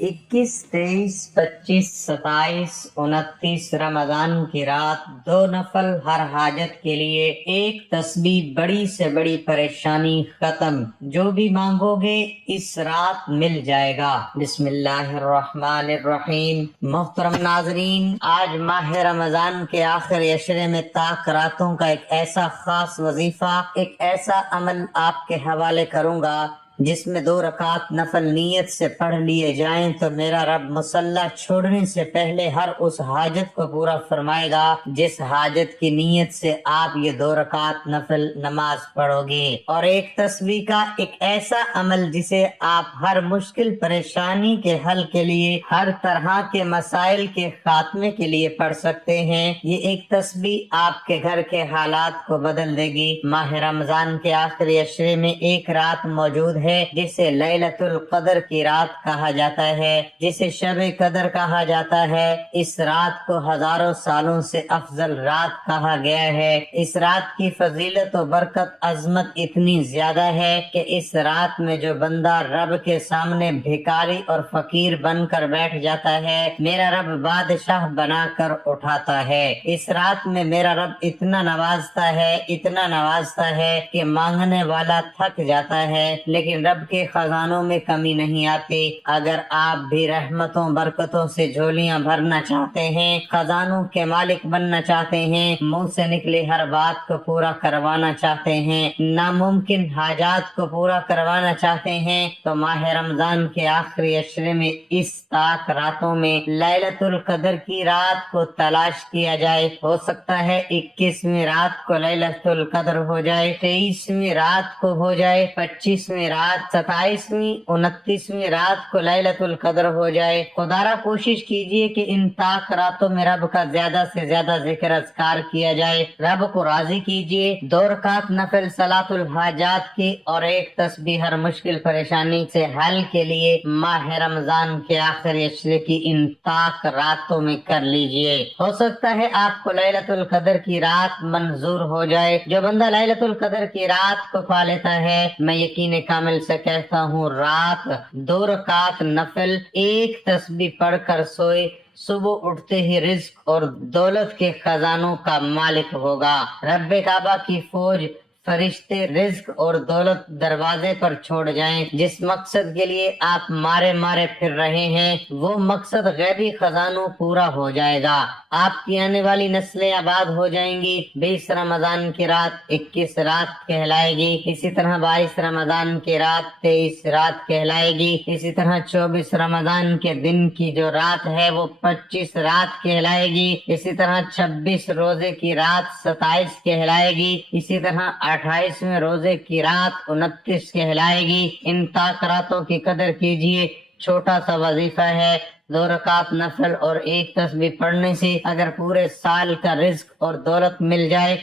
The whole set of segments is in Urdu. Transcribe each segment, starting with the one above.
21, 23, 25, 27, 29 رمضان کی رات 2 نفل ہر حاجت کے لیے، ایک تسبیح، بڑی سے بڑی پریشانی ختم، جو بھی مانگو گے اس رات مل جائے گا۔ بسم اللہ الرحمن الرحیم۔ محترم ناظرین، آج ماہ رمضان کے آخری عشرے میں طاق راتوں کا ایک ایسا خاص وظیفہ، ایک ایسا عمل آپ کے حوالے کروں گا جس میں 2 رکعت نفل نیت سے پڑھ لیے جائیں تو میرا رب مصلی چھوڑنے سے پہلے ہر اس حاجت کو پورا فرمائے گا جس حاجت کی نیت سے آپ یہ 2 رکعت نفل نماز پڑھو گے۔ اور ایک تسبیح کا ایک ایسا عمل جسے آپ ہر مشکل پریشانی کے حل کے لیے، ہر طرح کے مسائل کے خاتمے کے لیے پڑھ سکتے ہیں۔ یہ ایک تسبیح آپ کے گھر کے حالات کو بدل دے گی۔ ماہ رمضان کے آخری عشرے میں ایک رات موجود ہے جسے لیلۃ القدر کی رات کہا جاتا ہے، جسے شب قدر کہا جاتا ہے۔ اس رات کو ہزاروں سالوں سے افضل رات کہا گیا ہے۔ اس رات کی فضیلت و برکت، عظمت اتنی زیادہ ہے کہ اس رات میں جو بندہ رب کے سامنے بھکاری اور فقیر بن کر بیٹھ جاتا ہے، میرا رب بادشاہ بنا کر اٹھاتا ہے۔ اس رات میں میرا رب اتنا نوازتا ہے کہ مانگنے والا تھک جاتا ہے، لیکن رب کے خزانوں میں کمی نہیں آتی۔ اگر آپ بھی رحمتوں برکتوں سے جھولیاں بھرنا چاہتے ہیں، خزانوں کے مالک بننا چاہتے ہیں، منہ سے نکلی ہر بات کو پورا کروانا چاہتے ہیں، ناممکن حاجات کو پورا کروانا چاہتے ہیں، تو ماہ رمضان کے آخری عشرے میں اس طاق راتوں میں لیلۃ القدر کی رات کو تلاش کیا جائے۔ ہو سکتا ہے 21ویں رات کو لیلۃ القدر ہو جائے، 23ویں رات کو ہو جائے، 25ویں رات، 27ویں، 29ویں رات کو لیلۃ القدر ہو جائے۔ خدارا کوشش کیجئے کہ ان طاق راتوں میں رب کا زیادہ سے زیادہ ذکر اذکار کیا جائے، رب کو راضی کیجئے۔ 2 رکعت نفل صلاۃ الحاجات کی اور ایک تسبیح ہر مشکل پریشانی سے حل کے لیے ماہ رمضان کے آخری عشرے کی ان طاق راتوں میں کر لیجئے۔ ہو سکتا ہے آپ کو لیلۃ القدر کی رات منظور ہو جائے۔ جو بندہ لیلۃ القدر کی رات کو پا لیتا ہے، میں یقین کامل سے کہتا ہوں، رات 2 رکعت نفل، ایک تسبیح پڑھ کر سوئے، صبح اٹھتے ہی رزق اور دولت کے خزانوں کا مالک ہوگا۔ رب کعبہ کی فوج، فرشتے رزق اور دولت دروازے پر چھوڑ جائیں۔ جس مقصد کے لیے آپ مارے پھر رہے ہیں، وہ مقصد غیبی خزانوں پورا ہو جائے گا۔ آپ کی آنے والی نسلیں آباد ہو جائیں گی۔ 20 رمضان کی رات 21 رات کہلائے گی، اسی طرح 22 رمضان کی رات 23 رات کہلائے گی، اسی طرح 24 رمضان کے دن کی جو رات ہے وہ 25 رات کہلائے گی، اسی طرح 26 روزے کی رات 27 کہلائے گی، اسی طرح 28ویں روزے کی رات 29 کہلائے گی۔ ان طاق راتوں کی قدر کیجئے۔ چھوٹا سا وظیفہ ہے، 2 رکعت نفل اور ایک تسبیح پڑھنے سے اگر پورے سال کا رزق اور دولت مل جائے،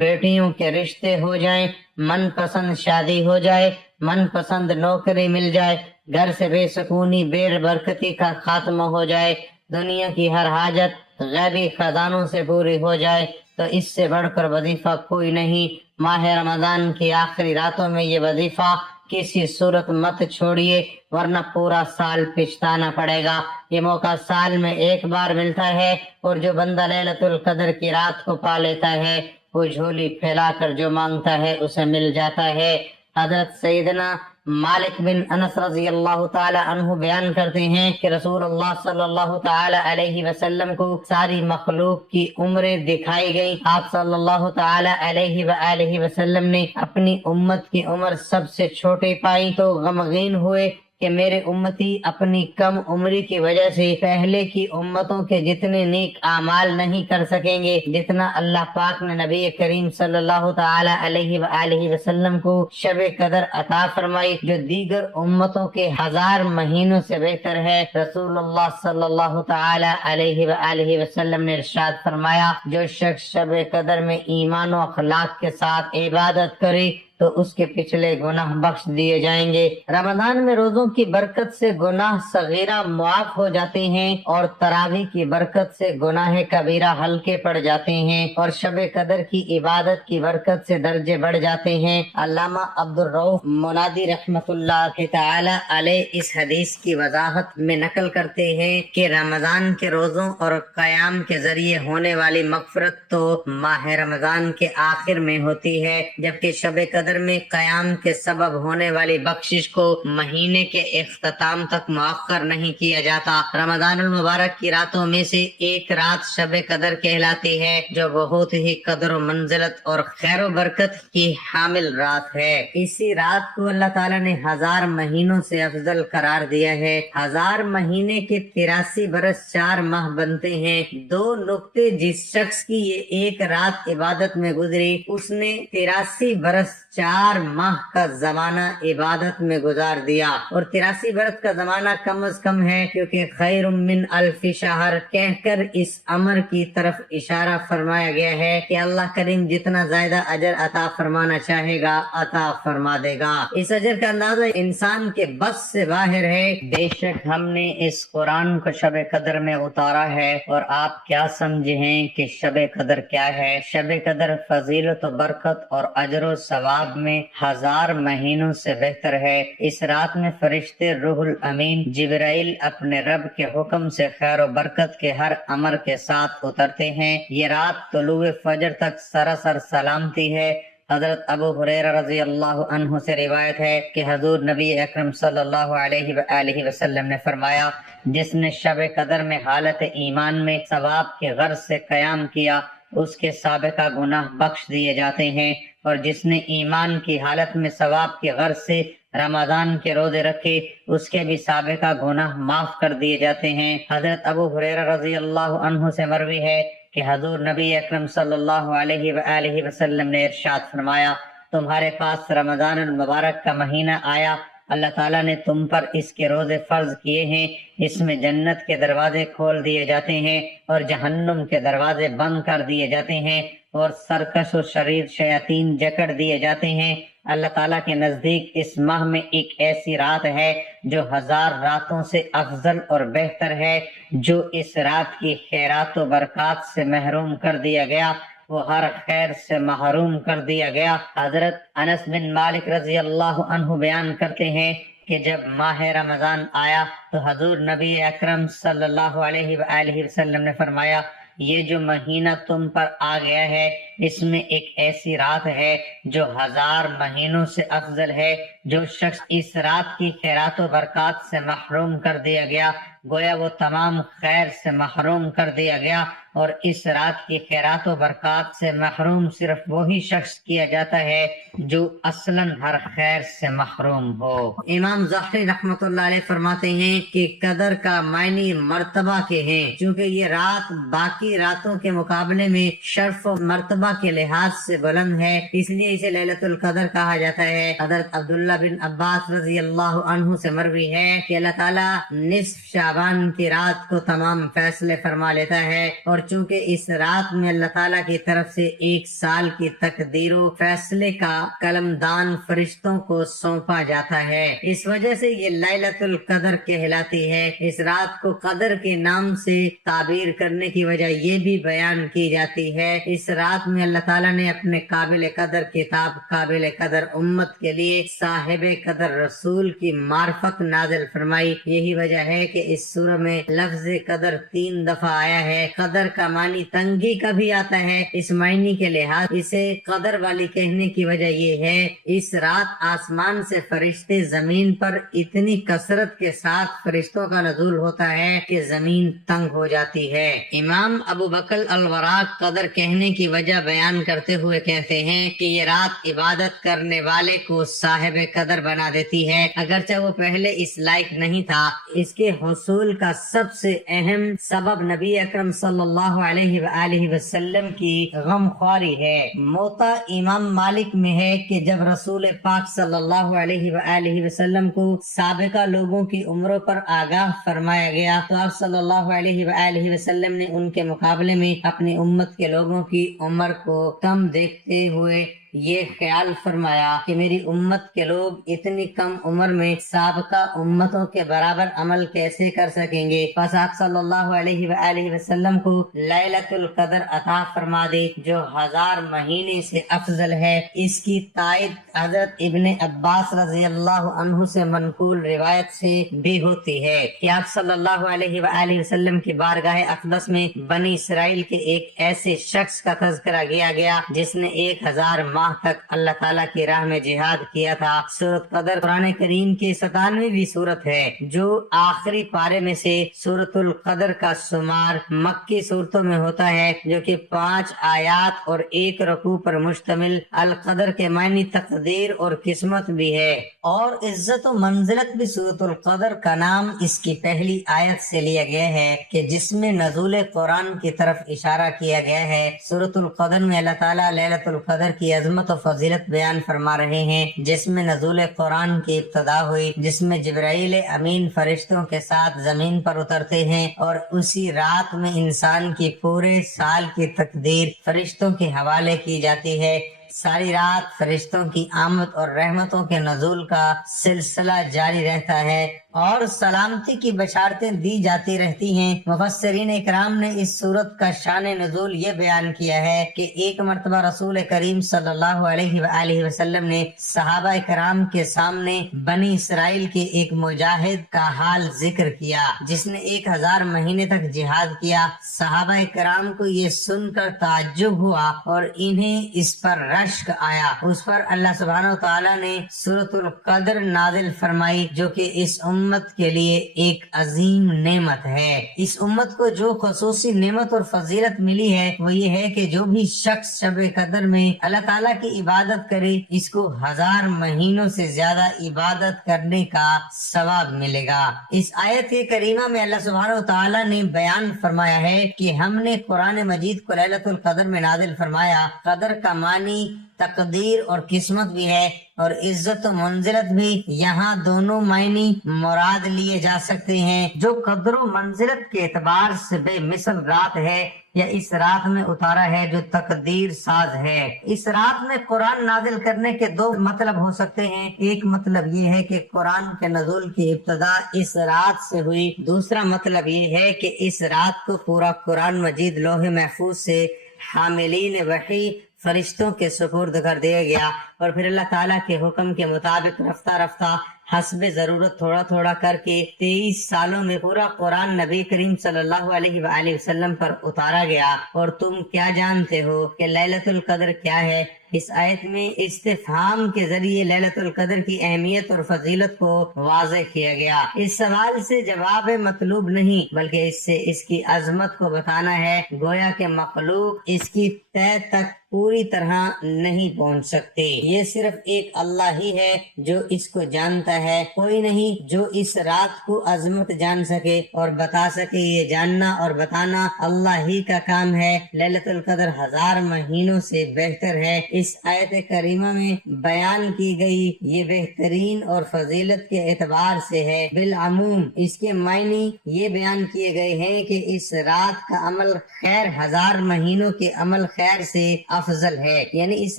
بیٹیوں کے رشتے ہو جائیں، من پسند شادی ہو جائے، من پسند نوکری مل جائے، گھر سے بے سکونی، بے برکتی کا خاتمہ ہو جائے، دنیا کی ہر حاجت غیبی خزانوں سے پوری ہو جائے، تو اس سے بڑھ کر وظیفہ کوئی نہیں۔ ماہ رمضان کی آخری راتوں میں یہ وظیفہ کسی صورت مت چھوڑیے، ورنہ پورا سال پچھتانا پڑے گا۔ یہ موقع سال میں ایک بار ملتا ہے، اور جو بندہ لیلۃ القدر کی رات کو پا لیتا ہے، وہ جھولی پھیلا کر جو مانگتا ہے اسے مل جاتا ہے۔ حضرت سیدنا مالک بن انس رضی اللہ تعالی عنہ بیان کرتے ہیں کہ رسول اللہ صلی اللہ تعالی علیہ وسلم کو ساری مخلوق کی عمریں دکھائی گئی۔ آپ صلی اللہ تعالی علیہ وآلہ وسلم نے اپنی امت کی عمر سب سے چھوٹی پائی تو غمگین ہوئے کہ میرے امتی اپنی کم عمری کی وجہ سے پہلے کی امتوں کے جتنے نیک اعمال نہیں کر سکیں گے جتنا اللہ پاک نے نبی کریم صلی اللہ تعالی علیہ وآلہ وسلم کو شب قدر عطا فرمائی، جو دیگر امتوں کے 1000 مہینوں سے بہتر ہے۔ رسول اللہ صلی اللہ تعالی علیہ وآلہ وسلم نے ارشاد فرمایا، جو شخص شب قدر میں ایمان و اخلاق کے ساتھ عبادت کرے تو اس کے پچھلے گناہ بخش دیے جائیں گے۔ رمضان میں روزوں کی برکت سے گناہ صغیرہ معاف ہو جاتے ہیں اور تراویح کی برکت سے گناہ کبیرہ ہلکے پڑ جاتے ہیں اور شب قدر کی عبادت کی برکت سے درجے بڑھ جاتے ہیں۔ علامہ عبد الرؤف منادی رحمت اللہ تعالی علیہ اس حدیث کی وضاحت میں نقل کرتے ہیں کہ رمضان کے روزوں اور قیام کے ذریعے ہونے والی مغفرت تو ماہ رمضان کے آخر میں ہوتی ہے، جبکہ شب قدر میں قیام کے سبب ہونے والی بخشش کو مہینے کے اختتام تک مؤخر نہیں کیا جاتا۔ رمضان المبارک کی راتوں میں سے ایک رات شب قدر کہلاتی ہے، جو بہت ہی قدر و منزلت اور خیر و برکت کی حامل رات ہے۔ اسی رات کو اللہ تعالیٰ نے 1000 مہینوں سے افضل قرار دیا ہے۔ 1000 مہینے کے 83 برس 4 ماہ بنتے ہیں۔ 2 نقطے، جس شخص کی یہ ایک رات عبادت میں گزری، اس نے 83 برس 4 ماہ کا زمانہ عبادت میں گزار دیا، اور 83 برس کا زمانہ کم از کم ہے، کیونکہ خیر من الف شہر کہہ کر اس امر کی طرف اشارہ فرمایا گیا ہے کہ اللہ کریم جتنا زیادہ اجر عطا فرمانا چاہے گا عطا فرما دے گا۔ اس اجر کا اندازہ انسان کے بس سے باہر ہے۔ بے شک ہم نے اس قرآن کو شب قدر میں اتارا ہے، اور آپ کیا سمجھے ہیں کہ شب قدر کیا ہے؟ شب قدر فضیلت و برکت اور اجر و ثواب میں 1000 مہینوں سے بہتر ہے۔ اس رات میں فرشتے روح الامین جبرائیل اپنے رب کے حکم سے خیر و برکت کے ہر امر کے ساتھ اترتے ہیں۔ یہ رات طلوع فجر تک سراسر سلامتی ہے۔ حضرت ابو ہریرہ رضی اللہ عنہ سے روایت ہے کہ حضور نبی اکرم صلی اللہ علیہ وآلہ وسلم نے فرمایا، جس نے شب قدر میں حالت ایمان میں ثواب کے غرض سے قیام کیا، اس کے سابقہ گناہ بخش دیے جاتے ہیں، اور جس نے ایمان کی حالت میں ثواب کی غرض سے رمضان کے روزے رکھے، اس کے بھی سابقہ گناہ معاف کر دیے جاتے ہیں۔ حضرت ابو ہریرہ رضی اللہ عنہ سے مروی ہے کہ حضور نبی اکرم صلی اللہ علیہ وآلہ وسلم نے ارشاد فرمایا، تمہارے پاس رمضان المبارک کا مہینہ آیا، اللہ تعالیٰ نے تم پر اس کے روزے فرض کیے ہیں۔ اس میں جنت کے دروازے کھول دیے جاتے ہیں اور جہنم کے دروازے بند کر دیے جاتے ہیں، اور سرکش و شریر شیاطین جکڑ دیے جاتے ہیں۔ اللہ تعالیٰ کے نزدیک اس ماہ میں ایک ایسی رات ہے جو 1000 راتوں سے افضل اور بہتر ہے۔ جو اس رات کی خیرات و برکات سے محروم کر دیا گیا، وہ ہر خیر سے محروم کر دیا گیا۔ حضرت انس بن مالک رضی اللہ عنہ بیان کرتے ہیں کہ جب ماہ رمضان آیا تو حضور نبی اکرم صلی اللہ علیہ وآلہ وسلم نے فرمایا، یہ جو مہینہ تم پر آ گیا ہے، اس میں ایک ایسی رات ہے جو 1000 مہینوں سے افضل ہے۔ جو شخص اس رات کی خیرات و برکات سے محروم کر دیا گیا، گویا وہ تمام خیر سے محروم کر دیا گیا، اور اس رات کی خیرات و برکات سے محروم صرف وہی شخص کیا جاتا ہے جو اصلاً ہر خیر سے محروم ہو۔ امام ظاہری رحمت اللہ علیہ فرماتے ہیں کہ قدر کا معنی مرتبہ کے ہیں، چونکہ یہ رات باقی راتوں کے مقابلے میں شرف و مرتبہ کے لحاظ سے بلند ہے، اس لیے اسے لیلۃ القدر کہا جاتا ہے۔ حضرت عبداللہ بن عباس رضی اللہ عنہ سے مروی ہے کہ اللہ تعالیٰ نصف شعبان کی رات کو تمام فیصلے فرما لیتا ہے، اور چونکہ اس رات میں اللہ تعالیٰ کی طرف سے 1 سال کی تقدیر و فیصلے کا قلمدان فرشتوں کو سونپا جاتا ہے، اس وجہ سے یہ لیلۃ القدر کہلاتی ہے۔ اس رات کو قدر کے نام سے تعبیر کرنے کی وجہ یہ بھی بیان کی جاتی ہے، اس رات میں اللہ تعالیٰ نے اپنے قابل قدر کتاب قابل قدر امت کے لیے صاحب قدر رسول کی معرفت نازل فرمائی۔ یہی وجہ ہے کہ اس سورہ میں لفظ قدر 3 دفعہ آیا ہے۔ قدر کا معنی تنگی کا بھی آتا ہے، اس معنی کے لحاظ اسے قدر والی کہنے کی وجہ یہ ہے، اس رات آسمان سے فرشتے زمین پر اتنی کثرت کے ساتھ فرشتوں کا نزول ہوتا ہے کہ زمین تنگ ہو جاتی ہے۔ امام ابو بکر الوراق قدر کہنے کی وجہ بیان کرتے ہوئے کہتے ہیں کہ یہ رات عبادت کرنے والے کو صاحب قدر بنا دیتی ہے، اگرچہ وہ پہلے اس لائق نہیں تھا۔ اس کے حصول کا سب سے اہم سبب نبی اکرم صلی اللہ علیہ وآلہ وسلم کی غمخواری ہے۔ موطا امام مالک میں ہے کہ جب رسول پاک صلی اللہ علیہ وآلہ وسلم کو سابقہ لوگوں کی عمروں پر آگاہ فرمایا گیا تو آپ صلی اللہ علیہ وآلہ وسلم نے ان کے مقابلے میں اپنی امت کے لوگوں کی عمر کو کم دیکھتے ہوئے یہ خیال فرمایا کہ میری امت کے لوگ اتنی کم عمر میں سابقہ امتوں کے برابر عمل کیسے کر سکیں گے، پس آپ صلی اللہ علیہ وآلہ وسلم کو لیلۃ القدر عطا فرما دے جو 1000 مہینے سے افضل ہے۔ اس کی تائید حضرت ابن عباس رضی اللہ عنہ سے منقول روایت سے بھی ہوتی ہے کہ آپ صلی اللہ علیہ وآلہ وسلم کی بارگاہ اقدس میں بنی اسرائیل کے ایک ایسے شخص کا تذکرہ کیا گیا جس نے 1000 ماہ تک اللہ تعالیٰ کی راہ میں جہاد کیا تھا۔ سورۃ قدر قرآن کریم کی 97ویں سورت ہے جو آخری پارے میں سے سورۃ القدر کا شمار مکی صورتوں میں ہوتا ہے، جو کہ 5 آیات اور 1 رکوع پر مشتمل۔ القدر کے معنی تقدیر اور قسمت بھی ہے، اور عزت و منزلت بھی سورۃ القدر کا نام اس کی پہلی آیت سے لیا گیا ہے کہ جس میں نزول قرآن کی طرف اشارہ کیا گیا ہے۔ سورۃ القدر میں اللہ تعالیٰ لیلۃ القدر کی عظمت و فضیلت بیان فرما رہے ہیں، جس میں نزول قرآن کی ابتدا ہوئی، جس میں جبرائیل امین فرشتوں کے ساتھ زمین پر اترتے ہیں، اور اسی رات میں انسان کی پورے سال کی تقدیر فرشتوں کے حوالے کی جاتی ہے۔ ساری رات فرشتوں کی آمد اور رحمتوں کے نزول کا سلسلہ جاری رہتا ہے اور سلامتی کی بشارتیں دی جاتی رہتی ہیں۔ مفسرین اکرام نے اس سورت کا شان نزول یہ بیان کیا ہے کہ ایک مرتبہ رسول کریم صلی اللہ علیہ وآلہ وسلم نے صحابہ کرام کے سامنے بنی اسرائیل کے ایک مجاہد کا حال ذکر کیا جس نے 1000 مہینے تک جہاد کیا۔ صحابہ کرام کو یہ سن کر تعجب ہوا اور انہیں اس پر رشک آیا۔ اس پر اللہ سبحانہ و تعالیٰ نے سورۃ القدر نازل فرمائی جو کہ اس امت کے لیے ایک عظیم نعمت ہے۔ اس امت کو جو خصوصی نعمت اور فضیلت ملی ہے وہ یہ ہے کہ جو بھی شخص شب قدر میں اللہ تعالیٰ کی عبادت کرے اس کو 1000 مہینوں سے زیادہ عبادت کرنے کا ثواب ملے گا۔ اس آیت کریمہ میں اللہ سبحانہ و تعالیٰ نے بیان فرمایا ہے کہ ہم نے قرآن مجید کو لیلۃ القدر میں نازل فرمایا۔ قدر کا معنی تقدیر اور قسمت بھی ہے، اور عزت و منزلت بھی۔ یہاں دونوں معنی مراد لیے جا سکتے ہیں۔ جو قدر و منزلت کے اعتبار سے بے مثل رات ہے یا اس رات میں اتارا ہے جو تقدیر ساز ہے۔ اس رات میں قرآن نازل کرنے کے 2 مطلب ہو سکتے ہیں۔ ایک مطلب یہ ہے کہ قرآن کے نزول کی ابتدا اس رات سے ہوئی، دوسرا مطلب یہ ہے کہ اس رات کو پورا قرآن مجید لوح محفوظ سے حاملین وحی فرشتوں کے سپرد کر دیا گیا، اور پھر اللہ تعالیٰ کے حکم کے مطابق رفتہ رفتہ حسب ضرورت تھوڑا تھوڑا کر کے 23 سالوں میں پورا قرآن نبی کریم صلی اللہ علیہ وآلہ وسلم پر اتارا گیا۔ اور تم کیا جانتے ہو کہ لیلۃ القدر کیا ہے؟ اس آیت میں استفہام کے ذریعے لیلۃ القدر کی اہمیت اور فضیلت کو واضح کیا گیا۔ اس سوال سے جواب مطلوب نہیں بلکہ اس سے اس کی عظمت کو بتانا ہے، گویا کہ مخلوق اس کی تہ تک پوری طرح نہیں پہنچ سکتے۔ یہ صرف ایک اللہ ہی ہے جو اس کو جانتا ہے، کوئی نہیں جو اس رات کو عظمت جان سکے اور بتا سکے۔ یہ جاننا اور بتانا اللہ ہی کا کام ہے۔ لیلۃ القدر 1000 مہینوں سے بہتر ہے۔ اس آیت کریمہ میں بیان کی گئی یہ بہترین اور فضیلت کے اعتبار سے ہے۔ بالعموم اس کے معنی یہ بیان کیے گئے ہیں کہ اس رات کا عمل خیر 1000 مہینوں کے عمل خیر سے افضل ہے، یعنی اس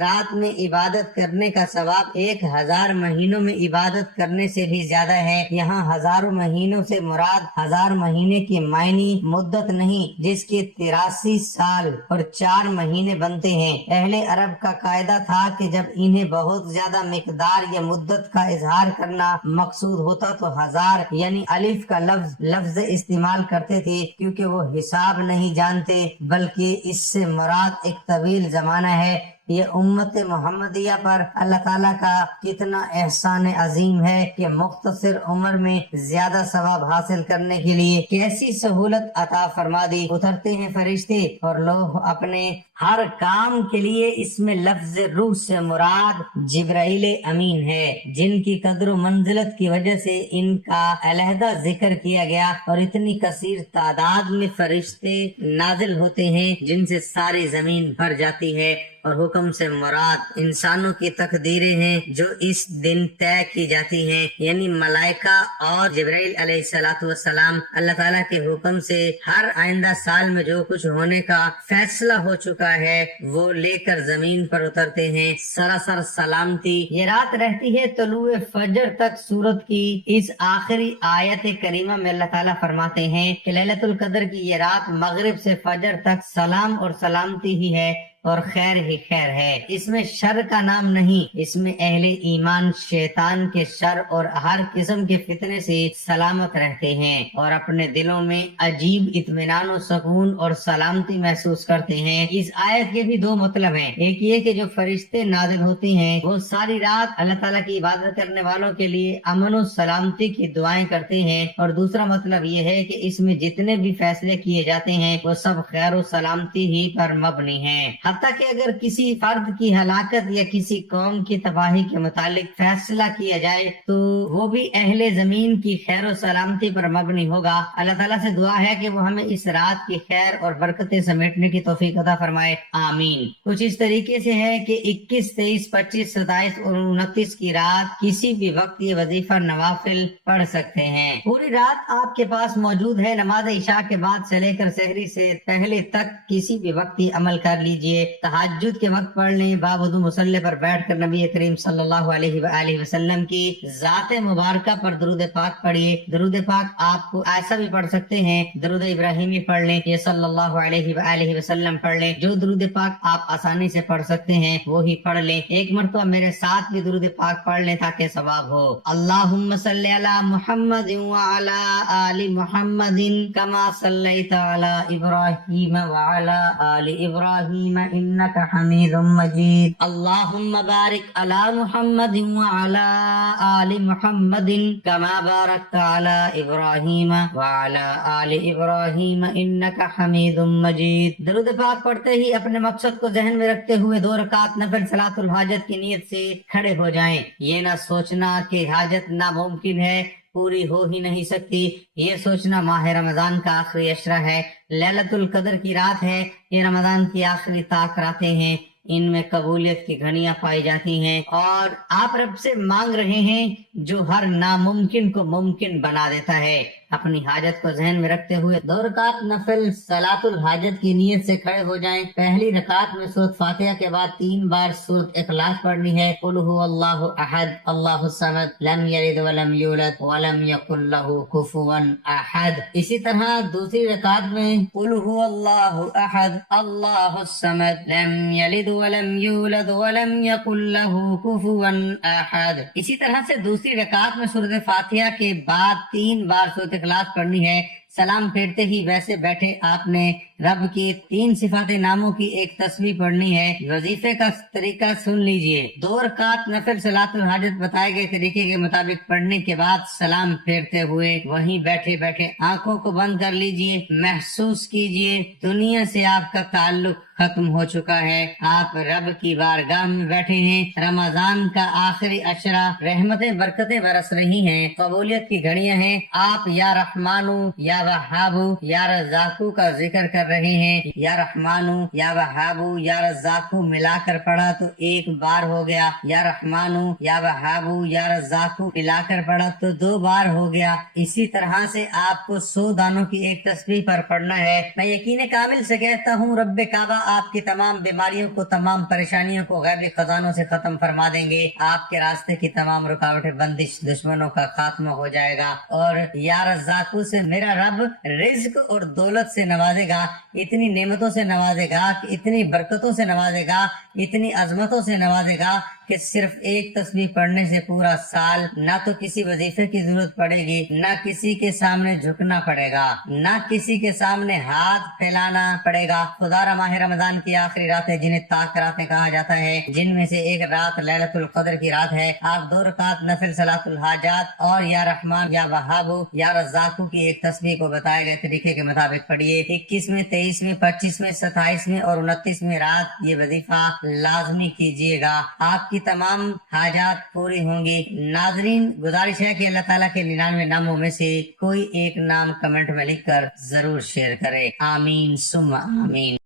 رات میں عبادت کرنے کا ثواب 1000 مہینوں میں عبادت کرنے سے بھی زیادہ ہے۔ یہاں ہزاروں مہینوں سے مراد 1000 مہینے کی معنی مدت نہیں جس کی 83 سال اور 4 مہینے بنتے ہیں۔ اہل عرب کا قاعدہ تھا کہ جب انہیں بہت زیادہ مقدار یا مدت کا اظہار کرنا مقصود ہوتا تو 1000 یعنی الف کا لفظ استعمال کرتے تھے، کیونکہ وہ حساب نہیں جانتے بلکہ اس سے مراد ایک طویل زمانہ ہے۔ یہ امت محمدیہ پر اللہ تعالیٰ کا کتنا احسان عظیم ہے کہ مختصر عمر میں زیادہ ثواب حاصل کرنے کے لیے کیسی سہولت عطا فرما دی۔ اترتے ہیں فرشتے اور لوگ اپنے ہر کام کے لیے۔ اس میں لفظ روح سے مراد جبرائیل امین ہے، جن کی قدر و منزلت کی وجہ سے ان کا علیحدہ ذکر کیا گیا، اور اتنی کثیر تعداد میں فرشتے نازل ہوتے ہیں جن سے ساری زمین بھر جاتی ہے اور حکم سے مراد انسانوں کی تقدیریں ہیں جو اس دن طے کی جاتی ہیں، یعنی ملائکہ اور جبرائیل علیہ الصلوۃ والسلام اللہ تعالیٰ کے حکم سے ہر آئندہ سال میں جو کچھ ہونے کا فیصلہ ہو چکا ہے وہ لے کر زمین پر اترتے ہیں۔ سراسر سلامتی یہ رات رہتی ہے طلوع فجر تک۔ سورت کی اس آخری آیت کریمہ میں اللہ تعالیٰ فرماتے ہیں کہ لیلۃ القدر کی یہ رات مغرب سے فجر تک سلام اور سلامتی ہی ہے اور خیر ہی خیر ہے، اس میں شر کا نام نہیں، اس میں اہل ایمان شیطان کے شر اور ہر قسم کے فتنے سے سلامت رہتے ہیں اور اپنے دلوں میں عجیب اطمینان و سکون اور سلامتی محسوس کرتے ہیں۔ اس آیت کے بھی دو مطلب ہیں، ایک یہ کہ جو فرشتے نازل ہوتے ہیں وہ ساری رات اللہ تعالیٰ کی عبادت کرنے والوں کے لیے امن و سلامتی کی دعائیں کرتے ہیں، اور دوسرا مطلب یہ ہے کہ اس میں جتنے بھی فیصلے کیے جاتے ہیں وہ سب خیر و سلامتی ہی پر مبنی ہیں۔ حتیٰ کہ اگر کسی فرد کی ہلاکت یا کسی قوم کی تباہی کے متعلق فیصلہ کیا جائے تو وہ بھی اہل زمین کی خیر و سلامتی پر مبنی ہوگا۔ اللہ تعالیٰ سے دعا ہے کہ وہ ہمیں اس رات کی خیر اور برکتیں سمیٹنے کی توفیق عطا فرمائے، آمین۔ کچھ اس طریقے سے ہے کہ 21، 23، 25، 27 اور 29 کی رات کسی بھی وقت یہ وظیفہ نوافل پڑھ سکتے ہیں۔ پوری رات آپ کے پاس موجود ہے، نماز عشاء کے بعد سے لے کر سحری سے پہلے تک کسی بھی وقت یہ عمل کر لیجئے۔ تہجد کے وقت پڑھ لیں، باوضو مصلی پر بیٹھ کر نبی کریم صلی اللہ علیہ وآلہ وسلم کی ذات مبارکہ پر درود پاک پڑھیے۔ درود پاک آپ کو ایسا بھی پڑھ سکتے ہیں، درود ابراہیمی پڑھ لیں، یہ صلی اللہ علیہ وآلہ وسلم پڑھ لیں۔ جو درود پاک آپ آسانی سے پڑھ سکتے ہیں وہی پڑھ لیں۔ ایک مرتبہ میرے ساتھ بھی درود پاک پڑھ لیں تاکہ ثواب ہو۔ اللہم صلی علی محمد وعلی آل محمد کما صلیت علی ابراہیم وعلی آل ابراہیم انک حمید مجید۔ اللہم بارک علی محمد وعلی آل محمد کما بارکت علی ابراہیم وعلی آل ابراہیم انک حمید مجید۔ درود پاک پڑھتے ہی اپنے مقصد کو ذہن میں رکھتے ہوئے 2 رکعت نفل صلاۃ الحاجت کی نیت سے کھڑے ہو جائیں۔ یہ نہ سوچنا کہ حاجت ناممکن ہے، پوری ہو ہی نہیں سکتی، یہ سوچنا ماہ رمضان کا آخری عشرہ ہے، لیلۃ القدر کی رات ہے، یہ رمضان کی آخری طاق راتیں ہیں، ان میں قبولیت کی گھڑیاں پائی جاتی ہیں اور آپ رب سے مانگ رہے ہیں جو ہر ناممکن کو ممکن بنا دیتا ہے۔ اپنی حاجت کو ذہن میں رکھتے ہوئے 2 رکعت نفل صلاۃ الحاجت کی نیت سے کھڑے ہو جائیں۔ پہلی رکعت میں سورۃ فاتحہ کے بعد 3 بار سورۃ اخلاص پڑھنی ہے، قل هو اللہ احد اللہ الصمد لم یلد ولم یولد ولم یکن له کفوا احد۔ اسی طرح دوسری رکعت میں قل هو اللہ احد اللہ الصمد لم یلد ولم یولد ولم یکن له کفوا احد۔ اسی طرح سے دوسری رکعت میں سورۃ فاتحہ کے بعد 3 بار سورۃ اخلاص پڑھنی ہے۔ سلام پھیرتے ہی ویسے بیٹھے آپ نے رب کی 3 صفات ناموں کی ایک تسبیح پڑھنی ہے۔ وظیفے کا طریقہ سن لیجئے۔ 2 رکعت نفل صلاۃ الحاجت بتائے گئے طریقے کے مطابق پڑھنے کے بعد سلام پھیرتے ہوئے وہیں بیٹھے بیٹھے آنکھوں کو بند کر لیجئے، محسوس کیجئے دنیا سے آپ کا تعلق ختم ہو چکا ہے، آپ رب کی بارگاہ میں بیٹھے ہیں۔ رمضان کا آخری عشرہ، رحمتیں برکتیں برس رہی ہیں، قبولیت کی گھڑیاں ہیں۔ آپ یا رحمانو یا وہابو یا رزاقو کا ذکر کر رہے ہیں۔ یا رحمانو یا وہابو یا رزاقو ملا کر پڑھا تو 1 بار ہو گیا، یا رحمانو یا وہابو یا رزاقو ملا کر پڑھا تو 2 بار ہو گیا۔ اسی طرح سے آپ کو 100 دانوں کی ایک تسبیح پر پڑھنا ہے۔ میں یقین کامل سے کہتا ہوں رب کعبہ آپ کی تمام بیماریوں کو، تمام پریشانیوں کو غیبی خزانوں سے ختم فرما دیں گے۔ آپ کے راستے کی تمام رکاوٹیں بندش دشمنوں کا خاتمہ ہو جائے گا، اور یا رزاقو سے میرا رب رزق اور دولت سے نوازے گا، اتنی نعمتوں سے نوازے گا، اتنی برکتوں سے نوازے گا، اتنی عظمتوں سے نوازے گا کہ صرف ایک تسبیح پڑھنے سے پورا سال نہ تو کسی وظیفے کی ضرورت پڑے گی، نہ کسی کے سامنے جھکنا پڑے گا، نہ کسی کے سامنے ہاتھ پھیلانا پڑے گا۔ خدا را ماہ رمضان کی آخری راتیں جنہیں طاق راتیں کہا جاتا ہے، جن میں سے ایک رات لیلۃ القدر کی رات ہے، آپ 2 رکعت نفل صلاۃ الحاجات اور یا رحمان یا وہابو یا رزاقو کی ایک تسبیح کو بتائے گئے طریقے کے مطابق پڑھیے۔ 21ویں، 23ویں، 25ویں، 27ویں اور 29ویں رات یہ وظیفہ لازمی کیجیے گا، آپ کی تمام حاجات پوری ہوں گی۔ ناظرین، گزارش ہے کہ اللہ تعالیٰ کے 99 ناموں میں سے کوئی ایک نام کمنٹ میں لکھ کر ضرور شیئر کرے، آمین ثم آمین۔